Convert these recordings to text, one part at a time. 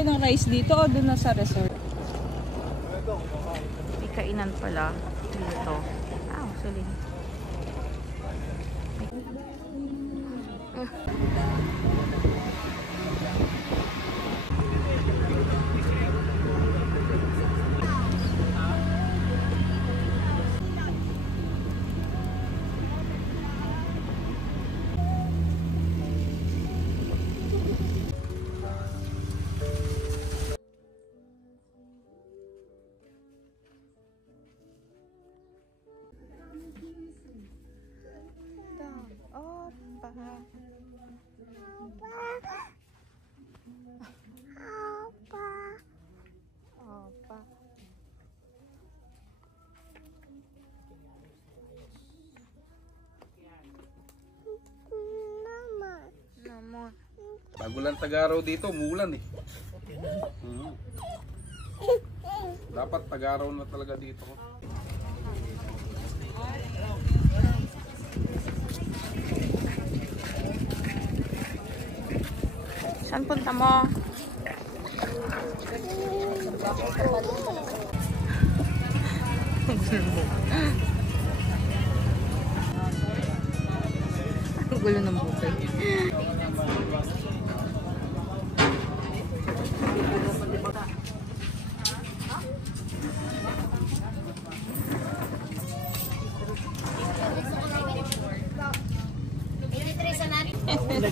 tayo ng rice dito o doon na sa resort? May kainan pala dito. Sorry. Bagulan Tagaraw dito, umulan eh. Dapat Tagaraw na talaga dito. Saan punta mo? Ang gulo ng bukay.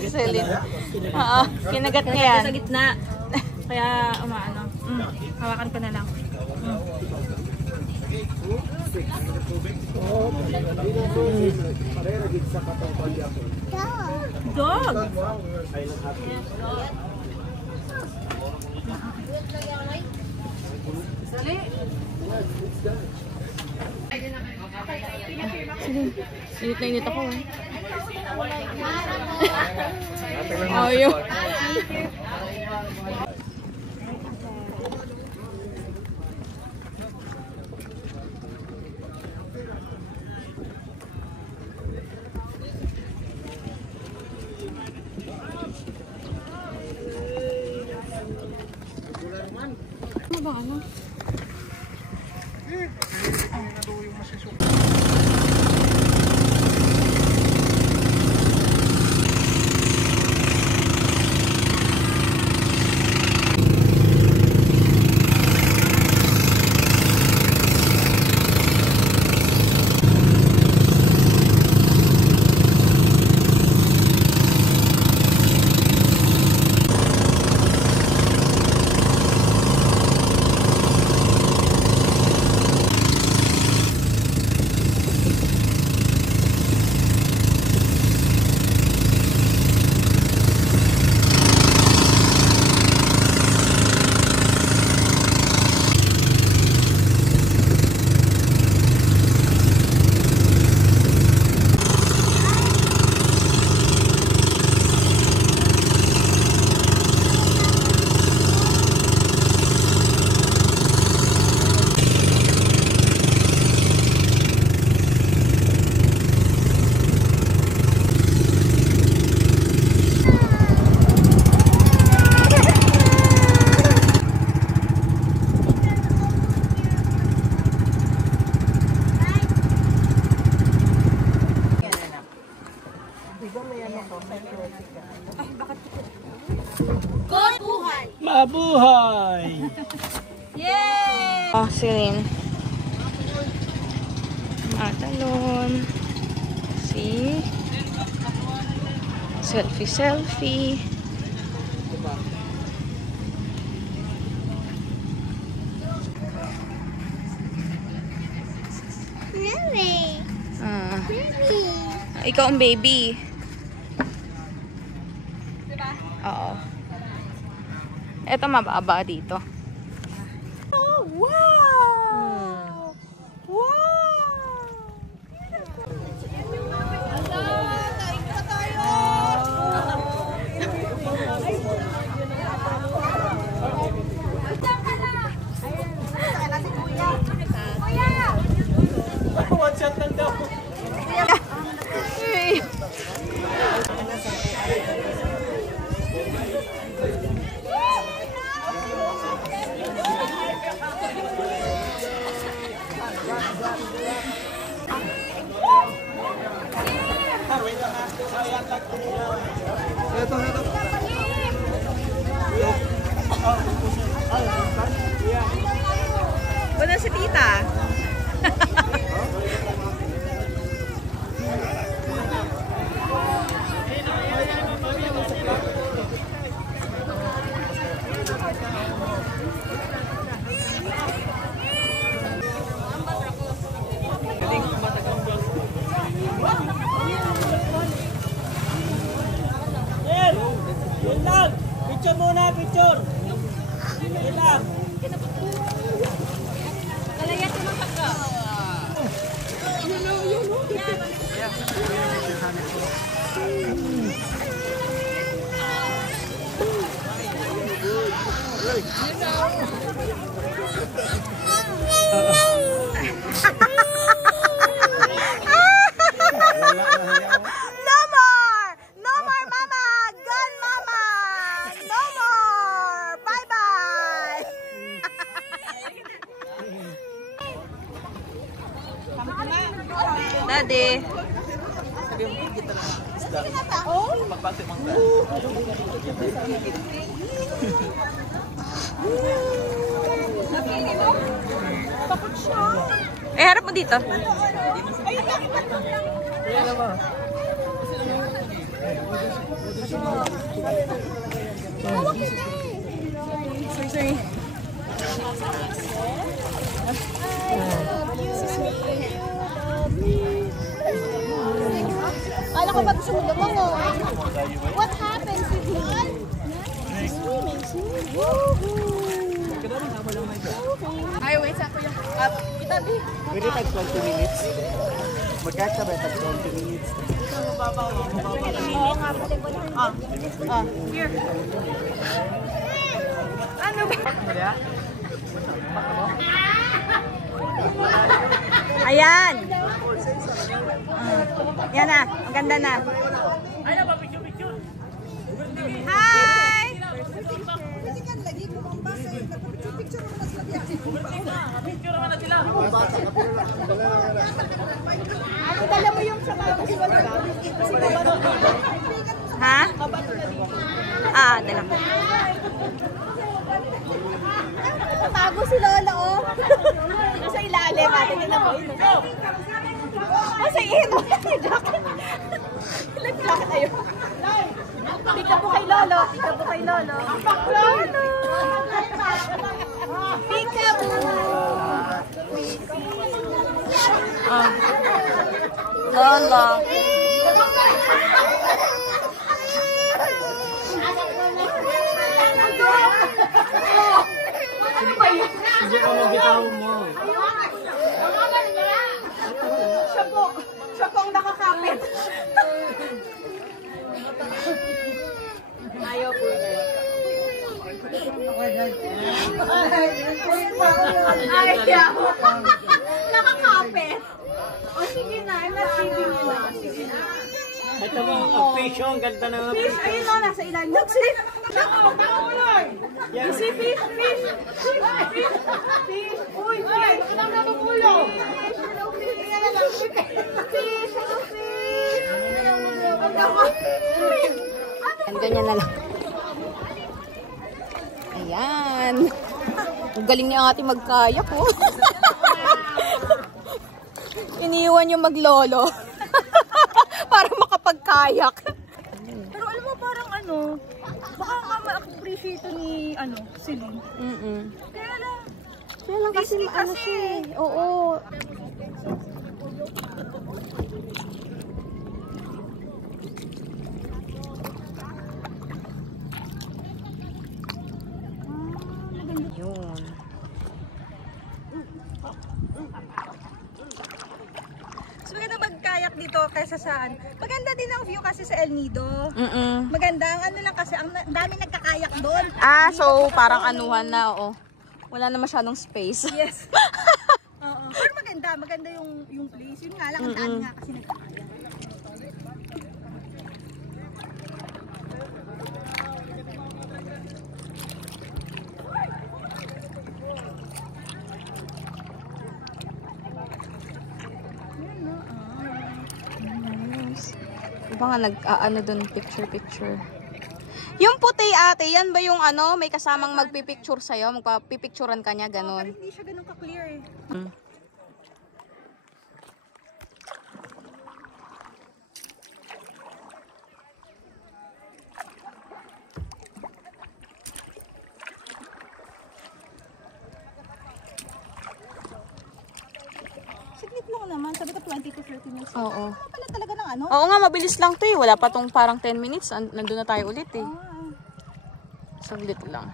Selin. Oo, kinagat niya yan. Sa gitna. Kaya umaano. Hawakan ko na lang. Dog! Sige, init na init ako. Ayaw. Ano ba ano? Mabuhay! Yay! Oh, Selin. Talon. See? Selfie, selfie. Baby. Baby. Ikaw ang baby. Oo. Ito mababa dito. Oh, wow! Wow! Kain pa tayo! One shot lang daw. na si tita. Yun lang! Picture muna, picture! Yun lang! Daddy. Harap mo dito. Sorry. Kala ko ba gusto mo lumango? What happens if you swimming? Ay, wait sa kuya. Itabi. Pwede tag 20 minutes? Magkaka ba tag 20 minutes? Here. Ano ba? Ayan. Yan na. Ang ganda na. Hi! Dala mo yung sa mga Ha? Ah, dala ko. Tago si Lola, oh. Sa ilalim, ate nila mo. Sa ihin mo yung jacket. Nag-jacket tayo. Tika po kay Lolo. Tika po kay Lolo. Lolo! Tika po! Lola. Ano ba yun? Hindi ko mag-gitawag mo. Siya po ang nakakapit. Ayaw po. Ayaw. Nakakapit. O sige na, I'm not saving you. Sige na. Ito mo, ang fish, ang ganda na mga Fish, ayun o, nasa ilalim. Look, see? Look, you see fish? Fish! Fish! Fish! Fish! Uy, fish! Anong nabubulo? Fish! Hello, fish! Fish! Hello, fish! Ganyan na lang. Ayan. Ang galing niya ang ating magkayak, oh. Iniiwan yung maglolo. Para makapagkayak. Pero alam mo, parang ano, baka nga ma-appreciate ni, Celine. Kaya lang kasi, ano siya eh. Oo. Yun. So maganda magkayak dito kaysa saan. Maganda din ang view kasi sa El Nido. Maganda. Ang ano lang kasi, ang dami nagkakayak doon. Ah, so parang anuhan na, oo. Wala na masyadong space. Yes. Oo. Pero maganda. Maganda yung place. Yun nga lang, ang dami nga kasi nagkakayak. Iba nga nag-ano dun, picture. Yung puti ate, yan ba yung ano, may kasamang magpipicture sa'yo? Magpapipicturean ka niya, ganun. Hindi siya ganun ka-clear eh. Siglit lang naman. Sabi ko 20 to 30 minutes. Oo. Pala talaga ng ano? Oo nga, mabilis lang to eh. Wala pa tong parang 10 minutes. Nandun na tayo ulit eh. Saglit lang.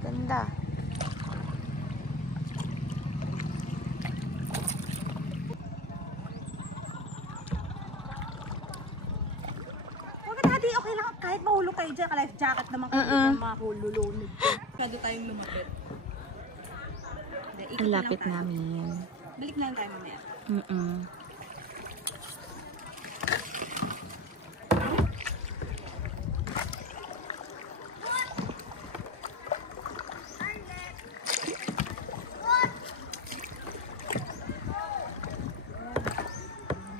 Ganda. Okay lang. Kahit mahulog kayo dyan, life jacket naman kayo. Mga hululunod. Pwede tayong lumapit. Ang lapit namin. Balik na lang tayo mamaya.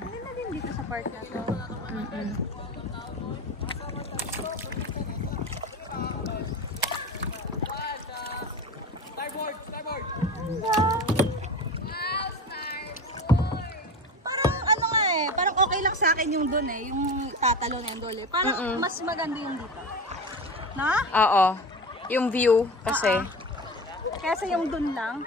Ano na din dito sa park na to? Parang ano nga eh, parang okay lang sa akin yung doon eh, yung tatalo na yung dole. Parang mas maganda yung dito. Na? Oo. Yung view kasi. Kesa yung doon lang.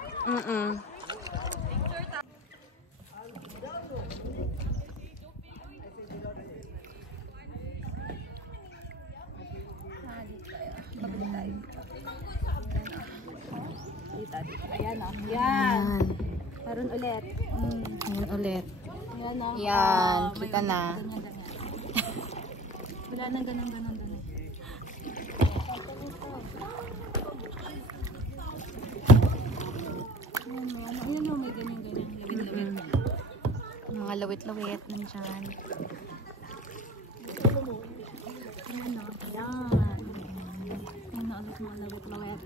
Ayan o. Yan. Meron ulit. Ayan ulit. Ayan o. Yan. Kita na. Wala nang ganun-ganun doon. Ayan o, may ganyan-ganyan. Mga lawit-lawit nandyan. Ayan o. Ayan. Ayan na ulit mga lawit-lawit.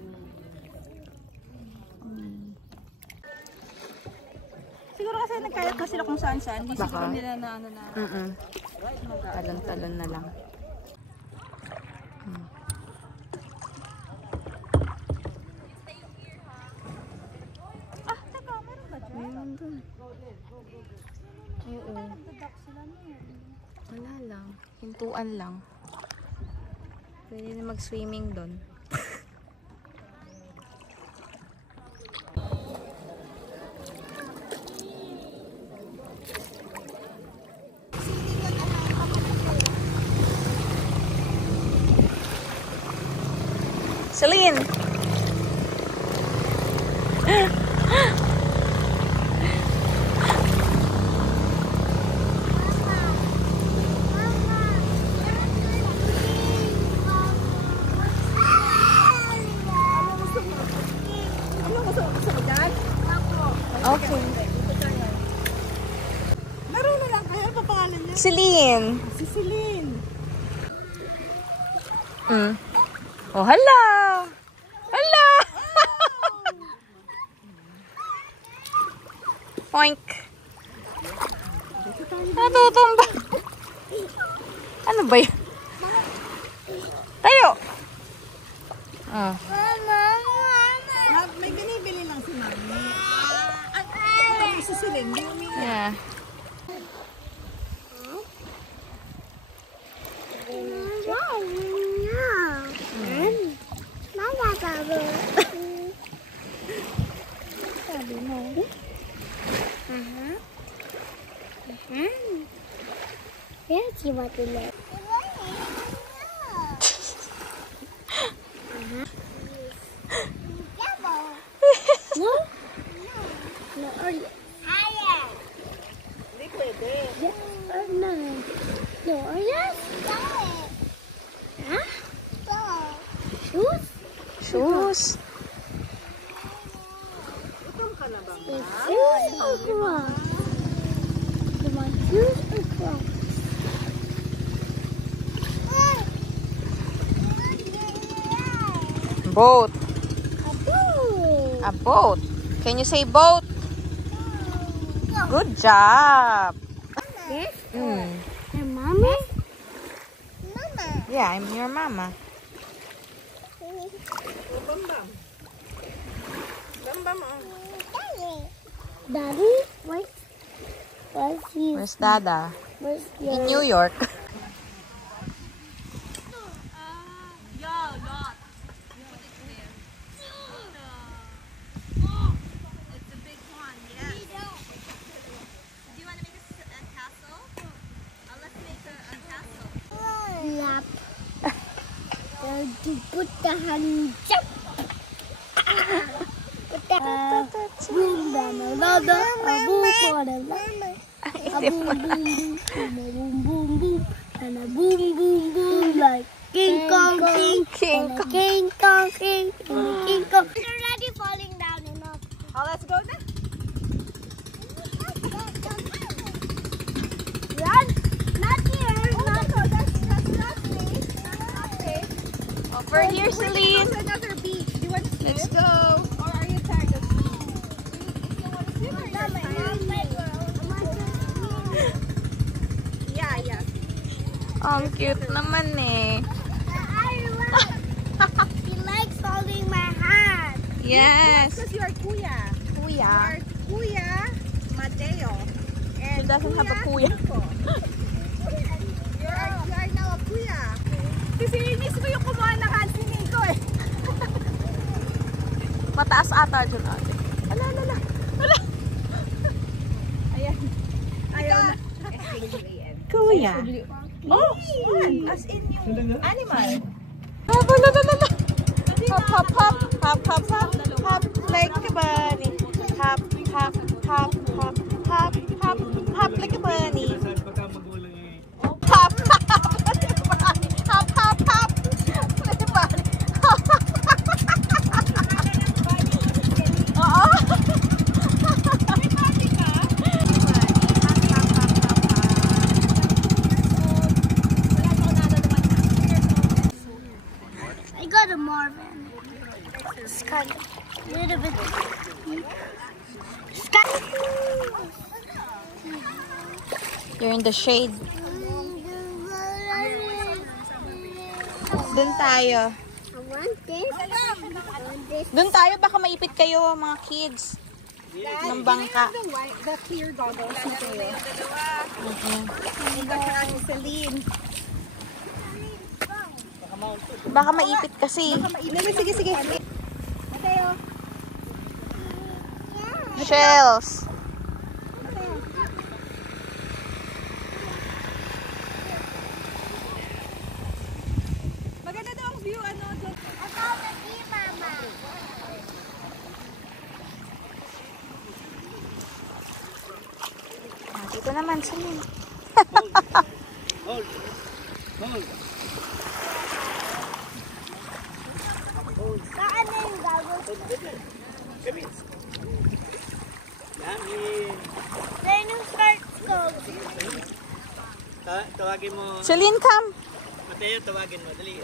Siguro kasi nagkayat na sila kung saan-saan. Hindi siguro nila na ano na. Talon-talon na lang. Ah, teka, meron ba dyan? Meron dun. Oo. Wala lang. Hintuan lang. Pwede na mag-swimming dun. Celine! Okay. Meron na lang kayo. Ano pa pangalan niya? Celine! Si Celine. Oh, hala! Hala! Poink! Natutumba! Ano ba yun? Tayo! May binibili lang si Mami. Ay, si Celine. Hindi umiiyak. Yeah. Yes, you want to know. No? No, or higher. Hindi pwede. Yes or no? No or yes? Huh? Shoes? Shoes. Shoes or Crocs? You want shoes or Crocs? Boat. A boat. A boat. Can you say boat? Good job. Yes. Your mommy? Mama. Yeah, I'm your mama. Daddy? Where's you? Where's Dada? Where's In New York. Lap. You put the hand jump. Put the boom, banana, a boom, banana. A boom, boom, boom, and a boom, boom, boom, and a boom, boom, boom, like King Kong, King Kong, King Kong, King Kong. It's already falling down enough. Oh, let's go na. Run! Not here! Not Over here, Celine. There's another beach. Do you want to swim? Let's go. Or are you tired of swimming? If you want to swim, or you're tired? Yeah. Ang cute naman eh. He likes holding my hand. Yes. Because you are Kuya. You Kuya. are Kuya Mateo. And He doesn't have a kuya. Nico. You are now a Kuya. Kasi mismo yung kumuha ng hand si Nico eh. Mataas ata dyan ate. Ala. Ayan. Ayaw na. Kuya. Oh, as in yung animal. Hop, hop, hop. Hop, hop, hop. Hop like a bunny. Hop, hop, hop, hop. Hop, hop, hop like a bunny. Hop, hop, like a bunny. Hop, hop, hop. Like a bunny. Oo. I got a Marvin. It's kind of a little bit. It's kind You're in the shade. Doon tayo. I want this. I want this. Doon tayo, baka maipit kayo mga kids. Ng bangka. The clear goggles ni Teo. And Celine. Baka maipit kasi. Sige. Mateo. Shells. Maganda daw ang view, ano, dyan. I found a bee, Mama. Dito naman, Celine. Hold. Saan na yung goggles? Dami. Saan yung skirts ko? Tawagin mo. Celine, come. Mateo, tawagin mo. Dali.